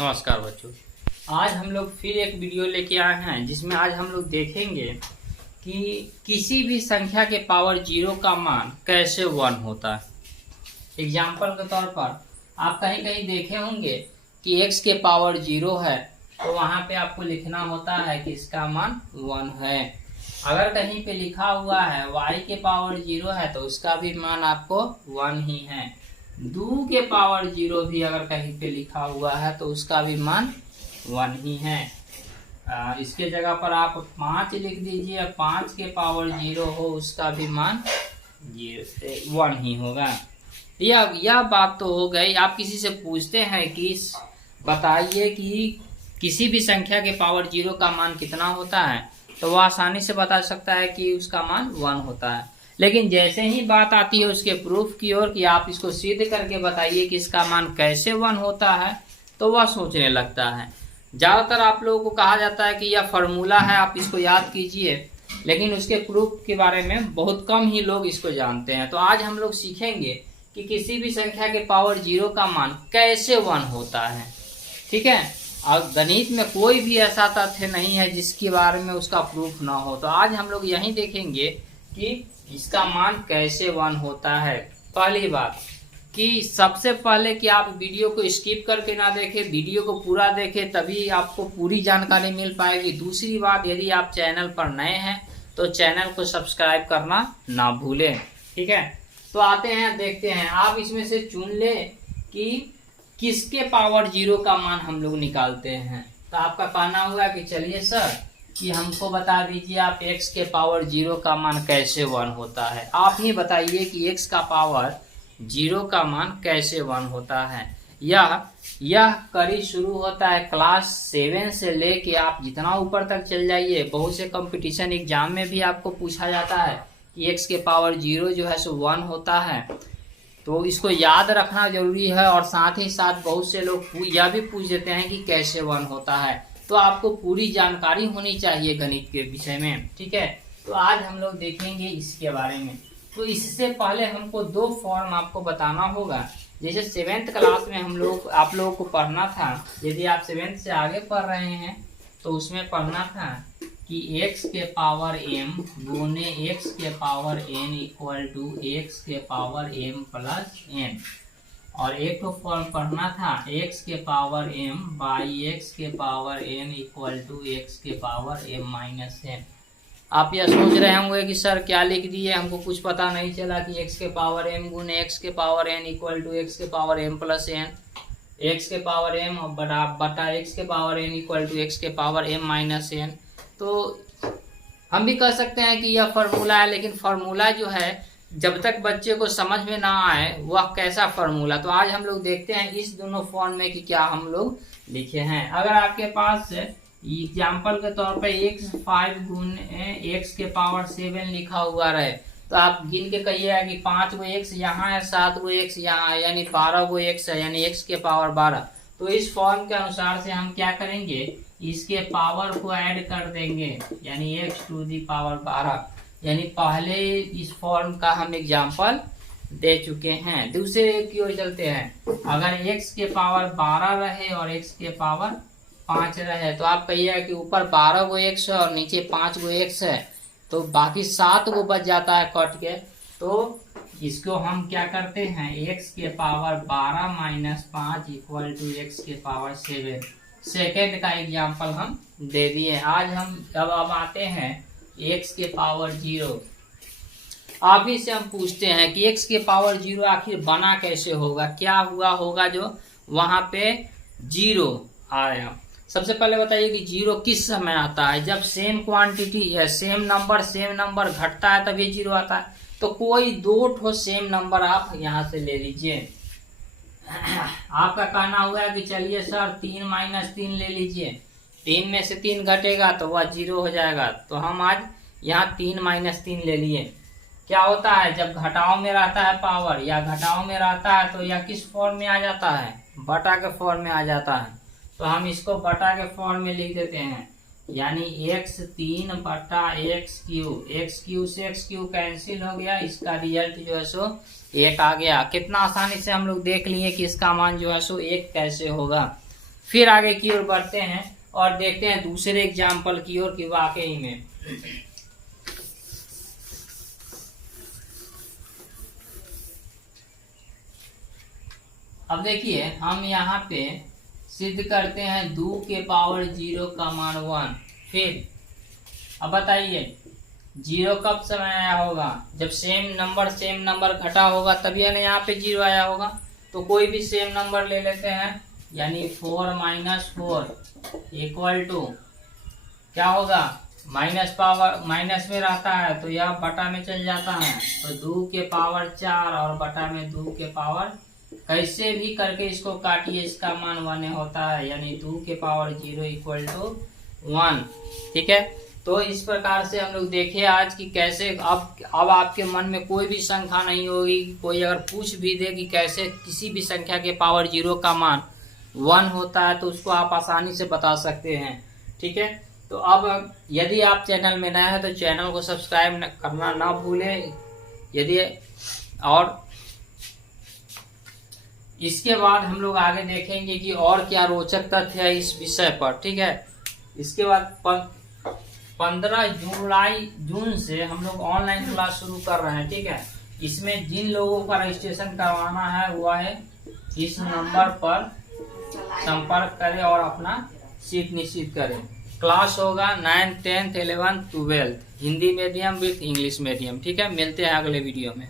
नमस्कार बच्चों। आज हम लोग फिर एक वीडियो लेके आए हैं जिसमें आज हम लोग देखेंगे कि किसी भी संख्या के पावर जीरो का मान कैसे 1 होता है। एग्जाम्पल के तौर पर आप कहीं कहीं देखे होंगे कि x के पावर जीरो है तो वहाँ पे आपको लिखना होता है कि इसका मान 1 है। अगर कहीं पे लिखा हुआ है y के पावर जीरो है तो उसका भी मान आपको 1 ही है। 2 के पावर जीरो भी अगर कहीं पे लिखा हुआ है तो उसका भी मान 1 ही है। इसके जगह पर आप 5 लिख दीजिए, 5 के पावर जीरो हो उसका भी मान 1 ही होगा। यह बात तो हो गई। आप किसी से पूछते हैं कि बताइए कि किसी भी संख्या के पावर जीरो का मान कितना होता है तो वह आसानी से बता सकता है कि उसका मान 1 होता है। लेकिन जैसे ही बात आती है उसके प्रूफ की ओर कि आप इसको सिद्ध करके बताइए कि इसका मान कैसे 1 होता है तो वह सोचने लगता है। ज़्यादातर आप लोगों को कहा जाता है कि यह फार्मूला है, आप इसको याद कीजिए, लेकिन उसके प्रूफ के बारे में बहुत कम ही लोग इसको जानते हैं। तो आज हम लोग सीखेंगे कि किसी भी संख्या के पावर जीरो का मान कैसे 1 होता है। ठीक है। और गणित में कोई भी ऐसा तथ्य नहीं है जिसके बारे में उसका प्रूफ ना हो। तो आज हम लोग यही देखेंगे कि इसका मान कैसे 1 होता है। पहली बात कि सबसे पहले कि आप वीडियो को स्किप करके ना देखें, वीडियो को पूरा देखें, तभी आपको पूरी जानकारी मिल पाएगी। दूसरी बात, यदि आप चैनल पर नए हैं तो चैनल को सब्सक्राइब करना ना भूलें। ठीक है। तो आते हैं, देखते हैं। आप इसमें से चुन ले कि किसके पावर जीरो का मान हम लोग निकालते हैं। तो आपका कहना होगा कि चलिए सर कि हमको बता दीजिए आप x के पावर जीरो का मान कैसे 1 होता है। आप ही बताइए कि x का पावर जीरो का मान कैसे 1 होता है। यह कड़ी शुरू होता है क्लास 7 से लेके आप जितना ऊपर तक चल जाइए। बहुत से कंपटीशन एग्जाम में भी आपको पूछा जाता है कि x के पावर जीरो जो है सो 1 होता है। तो इसको याद रखना जरूरी है। और साथ ही साथ बहुत से लोग यह भी पूछ देते हैं कि कैसे 1 होता है। तो आपको पूरी जानकारी होनी चाहिए गणित के विषय में। ठीक है। तो आज हम लोग देखेंगे इसके बारे में। तो इससे पहले हमको 2 फॉर्म आपको बताना होगा। जैसे 7th क्लास में आप लोगों को पढ़ना था, यदि आप 7th से आगे पढ़ रहे हैं तो उसमें पढ़ना था कि x के पावर m गुने x के power n equal to x के पावर m प्लस n। और एक तो फॉर्म पढ़ना था x के पावर m बाई x के power n equal to x के पावर m माइनस n। आप यह सोच रहे होंगे कि सर क्या लिख दिए, हमको कुछ पता नहीं चला कि x के पावर m गुने x के power n equal to x के power m plus n, x के पावर m बटा x के power n equal to x के पावर m माइनस n। तो हम भी कह सकते हैं कि यह फार्मूला है, लेकिन फार्मूला जो है जब तक बच्चे को समझ में ना आए वह कैसा फार्मूला। तो आज हम लोग देखते हैं इस दोनों फॉर्म में कि क्या हम लोग लिखे हैं। अगर आपके पास एग्जाम्पल के तौर पे x5 गुने x के पावर 7 लिखा हुआ रहे तो आप गिन के कहिएगा कि 5 गो x यहाँ है, 7 गो x यहाँ है, यानी 12 गो x है, यानी x के पावर 12। तो इस फॉर्म के अनुसार से हम क्या करेंगे, इसके पावर को ऐड कर देंगे, यानी x टू दी पावर 12। यानी पहले इस फॉर्म का हम एग्जाम्पल दे चुके हैं। दूसरे की ओर चलते हैं। अगर x के पावर 12 रहे और x के पावर 5 रहे तो आप कहिएगा कि ऊपर 12 गो x है और नीचे 5 गो x है, तो बाकी 7 गो बच जाता है कट के। तो इसको हम क्या करते हैं, x के power 12 minus 5 equal to x के पावर 7। सेकेंड का एग्जाम्पल हम दे दिए। आज हम अब आते हैं x के पावर जीरो। आप ही से हम पूछते हैं कि x के पावर जीरो आखिर बना कैसे होगा, क्या हुआ होगा जो वहां पे जीरो आया। सबसे पहले बताइए कि जीरो किस समय आता है, जब सेम क्वांटिटी या सेम नंबर घटता है तभी जीरो आता है। तो कोई 2 सेम नंबर आप यहाँ से ले लीजिए। आपका कहना हुआ है कि चलिए सर 3 माइनस 3 ले लीजिए, 3 में से 3 घटेगा तो वह जीरो हो जाएगा। तो हम आज यहाँ 3 माइनस 3 ले लिए। क्या होता है, जब घटाव में रहता है पावर या घटाव में रहता है तो यह किस फॉर्म में आ जाता है, बटा के फॉर्म में आ जाता है। तो हम इसको बटा के फॉर्म में लिख देते हैं, यानी x3 बटा x3 से x3 कैंसिल हो गया। इसका रिजल्ट जो है सो 1 आ गया। कितना आसानी से हम लोग देख लिए कि इसका मान जो है सो 1 कैसे होगा। फिर आगे की ओर बढ़ते हैं और देखते हैं दूसरे एग्जाम्पल की ओर कि वाकई में अब देखिए हम यहाँ पे सिद्ध करते हैं 2 के पावर 0 का मान 1। फिर अब बताइए 0 कब समय आया होगा, जब सेम नंबर घटा होगा तभी ना यहाँ पे 0 आया होगा। तो कोई भी सेम नंबर ले लेते हैं, यानी 4 - 4 इक्वल टू क्या होगा, माइनस पावर माइनस में रहता है तो यह बटा में चल जाता है, तो 2 के पावर 4 और बटा में 2 के पावर, कैसे भी करके इसको काटिए, इसका मान 1 होता है, यानी 2 के पावर 0 इक्वल टू 1। ठीक है, तो इस प्रकार से हम लोग देखे आज कि कैसे अब आपके मन में कोई भी शंका नहीं होगी। कोई अगर पूछ भी दे कि कैसे किसी भी संख्या के पावर 0 का मान 1 होता है, तो उसको आप आसानी से बता सकते हैं। ठीक है, तो अब यदि आप चैनल में नए हैं तो चैनल को सब्सक्राइब करना ना भूलें। यदि और इसके बाद हम लोग आगे देखेंगे कि और क्या रोचक तथ्य है इस विषय पर। ठीक है, इसके बाद 15 जून से हम लोग ऑनलाइन क्लास शुरू कर रहे हैं। ठीक है, इसमें जिन लोगों का रजिस्ट्रेशन करवाना है वह है इस नंबर पर संपर्क करें और अपना सीट निश्चित करें। क्लास होगा 9th 10th 11th 12th Hindi medium with English medium. ठीक है, मिलते हैं अगले वीडियो में।